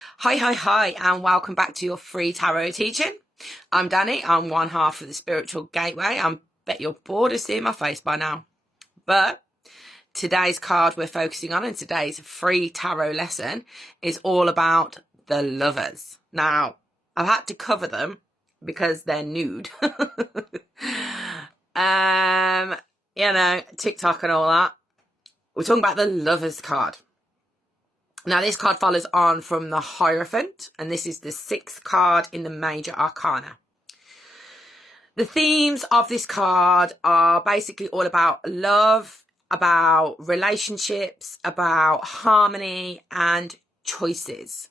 Hi, and welcome back to your free tarot teaching. I'm Danny. I'm one half of the Spiritual Gateway. I bet you're bored of seeing my face by now. But today's card we're focusing on in today's free tarot lesson is all about the lovers. Now, I've had to cover them because they're nude. TikTok and all that. We're talking about the lovers card. Now, this card follows on from the Hierophant, and this is the 6th card in the Major Arcana. The themes of this card are basically all about love, about relationships, about harmony, and choices.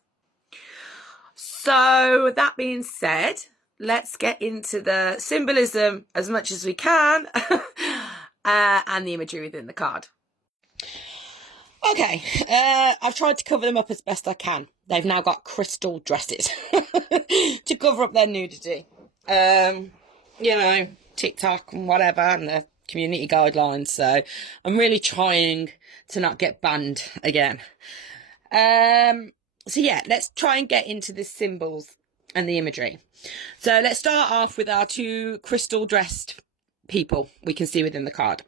So, that being said, let's get into the symbolism as much as we can and the imagery within the card. Okay, I've tried to cover them up as best I can. They've now got crystal dresses to cover up their nudity. TikTok and whatever, and the community guidelines. So I'm really trying to not get banned again. So yeah, let's try and get into the symbols and the imagery. So let's start off with our 2 crystal dressed people we can see within the card.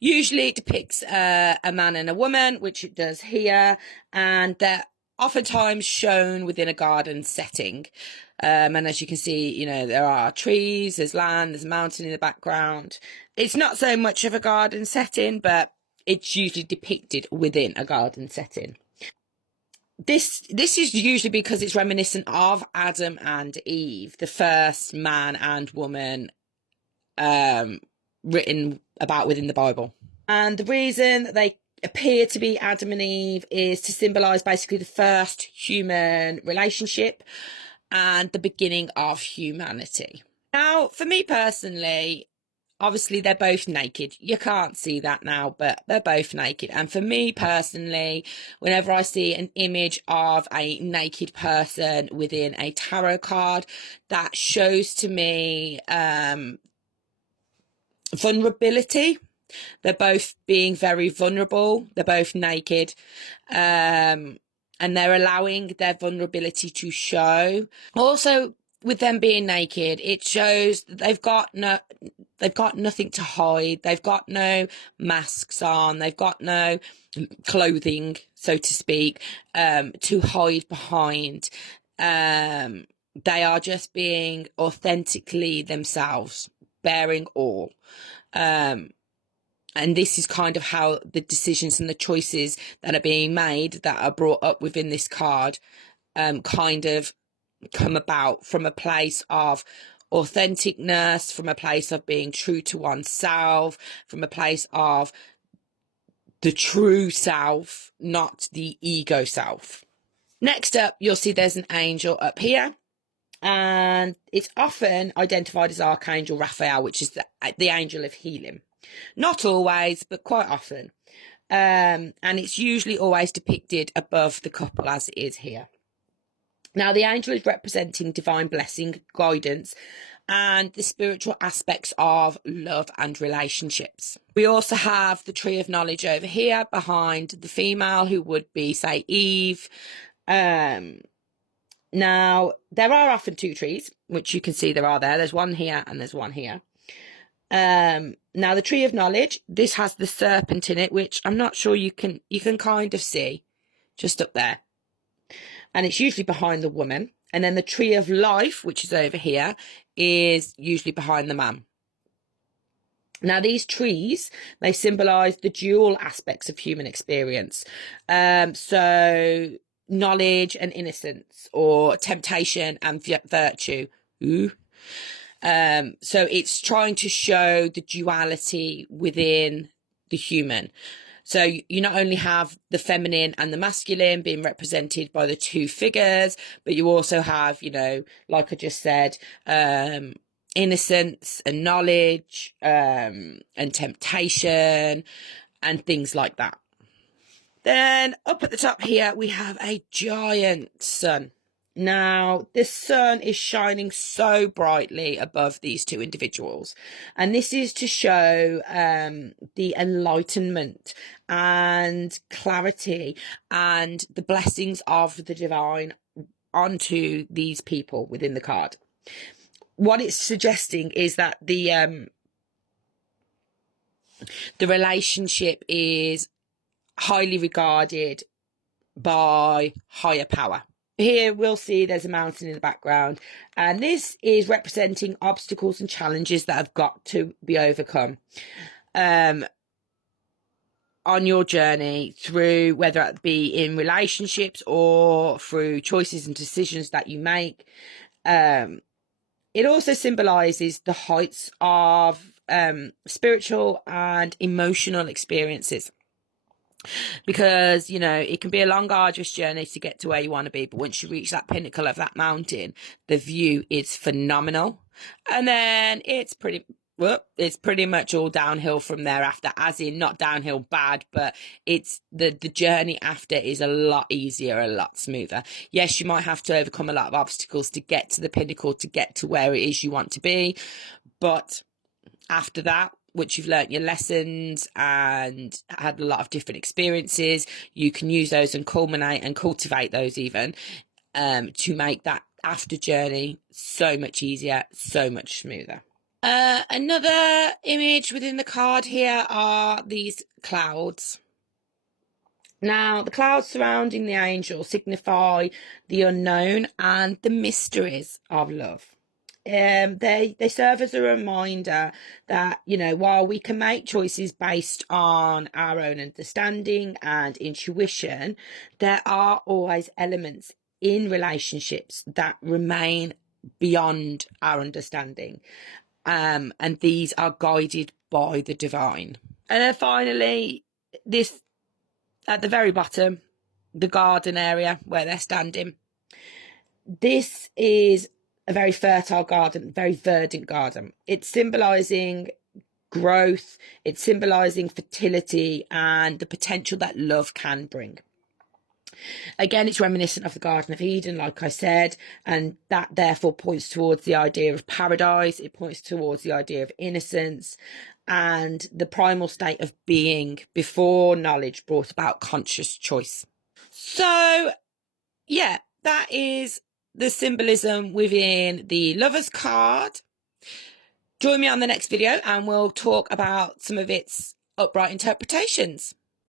Usually it depicts a man and a woman, which it does here, and they're oftentimes shown within a garden setting. And as you can see, there are trees, there's land, there's a mountain in the background. It's not so much of a garden setting, but it's usually depicted within a garden setting. This is usually because it's reminiscent of Adam and Eve, the first man and woman written about within the Bible. And the reason that they appear to be Adam and Eve is to symbolize basically the first human relationship and the beginning of humanity. Now, for me personally, obviously they're both naked. You can't see that now, but they're both naked. And for me personally, whenever I see an image of a naked person within a tarot card, that shows to me vulnerability. They're both being very vulnerable. They're both naked. And they're allowing their vulnerability to show. Also, with them being naked, it shows that they've got nothing to hide. They've got no masks on. They've got no clothing, so to speak, to hide behind. They are just being authentically themselves, bearing all. And this is kind of how the decisions and the choices that are being made, that are brought up within this card, kind of come about from a place of authenticness, from a place of being true to oneself, from a place of the true self, not the ego self. Next up, you'll see there's an angel up here. And it's often identified as Archangel Raphael, which is the angel of healing. Not always, but quite often. And it's usually always depicted above the couple, as it is here. Now, the angel is representing divine blessing, guidance, and the spiritual aspects of love and relationships. We also have the tree of knowledge over here behind the female, who would be, say, Eve. Now, there are often 2 trees, which you can see there are there. There's one here and there's one here. Now, the tree of knowledge, this has the serpent in it, which I'm not sure you can kind of see just up there. And it's usually behind the woman. And then the tree of life, which is over here, is usually behind the man. Now, these trees, they symbolize the dual aspects of human experience. So knowledge and innocence, or temptation and virtue. So it's trying to show the duality within the human. So you not only have the feminine and the masculine being represented by the 2 figures, but you also have, like I just said, innocence and knowledge, and temptation and things like that. Then up at the top here, we have a giant sun. Now, the sun is shining so brightly above these two individuals, and this is to show the enlightenment and clarity and the blessings of the divine onto these people within the card. What it's suggesting is that the relationship is highly regarded by higher power. Here we'll see there's a mountain in the background, and this is representing obstacles and challenges that have got to be overcome on your journey, through whether it be in relationships or through choices and decisions that you make. It also symbolizes the heights of spiritual and emotional experiences, because, you know, it can be a long, arduous journey to get to where you want to be, but once you reach that pinnacle of that mountain, the view is phenomenal, and then it's pretty much all downhill from there after, as in not downhill bad, but it's the journey after is a lot easier, a lot smoother. Yes, you might have to overcome a lot of obstacles to get to the pinnacle, to get to where it is you want to be, but after that, once you've learnt your lessons and had a lot of different experiences, you can use those and culminate and cultivate those even to make that after journey so much easier, so much smoother. Another image within the card here are these clouds. Now, the clouds surrounding the angel signify the unknown and the mysteries of love. They serve as a reminder that, you know, while we can make choices based on our own understanding and intuition, there are always elements in relationships that remain beyond our understanding, and these are guided by the divine. And then finally, this at the very bottom, the garden area where they're standing. This is a very fertile garden, very verdant garden. It's symbolizing growth, it's symbolizing fertility and the potential that love can bring. Again, it's reminiscent of the Garden of Eden, like I said, and that therefore points towards the idea of paradise. It points towards the idea of innocence and the primal state of being before knowledge brought about conscious choice. So, yeah, that is the symbolism within the Lover's card. Join me on the next video and we'll talk about some of its upright interpretations.